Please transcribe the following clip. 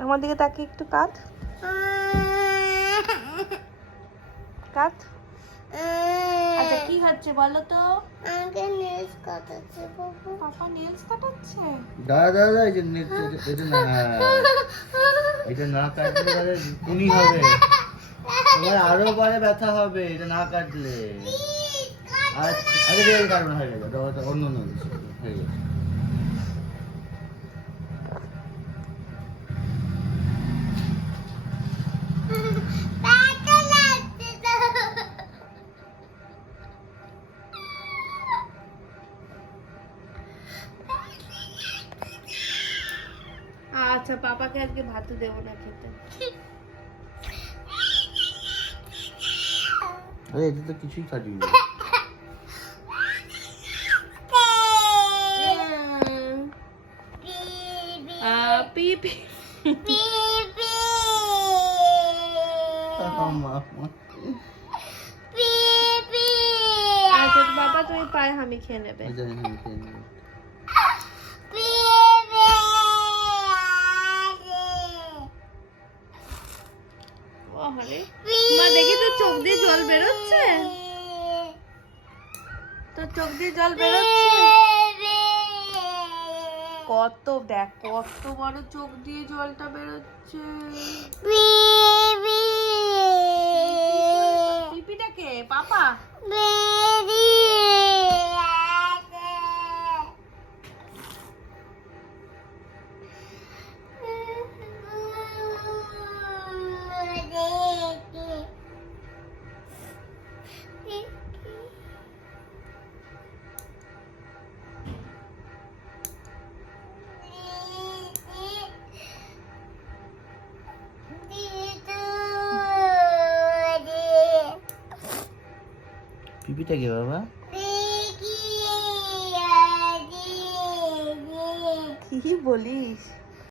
আমার দিকে তাকিয়ে একটু কাঁদ কাঁদ। আচ্ছা কি হচ্ছে বলো তো? আমাকে নেলস কাটাচ্ছে বাবা। পাপা নেলস কাটাচ্ছে? দাদা এই যে এটা না, এটা না কাটলে তাহলে খুনি হবে, তোমার আরো বারে ব্যথা হবে এটা না কাটলে। আচ্ছা আরে রেল কাটবে, হয়ে গেল অন্য অন্য হয়ে গেছে। ব্যথা লাগছে তো। আচ্ছা পাপাকে আজকে ভাত দেবো না খেতে। আরে এটা তো কিছুই কাটিনি। পি পি আচ্ছা বাবা তুমি পায়ে হামি খেয়ে নেবে। আরে মা দেখি তো চোখ দিয়ে জল বেরোচ্ছে, তোর চোখ দিয়ে জল বেরোচ্ছে। কত দেখ কত বড় চোখ দিয়ে জলটা বেরোচ্ছে। পিপিটাকে পাপা পিপিটা কে বাবা? কি বলিস?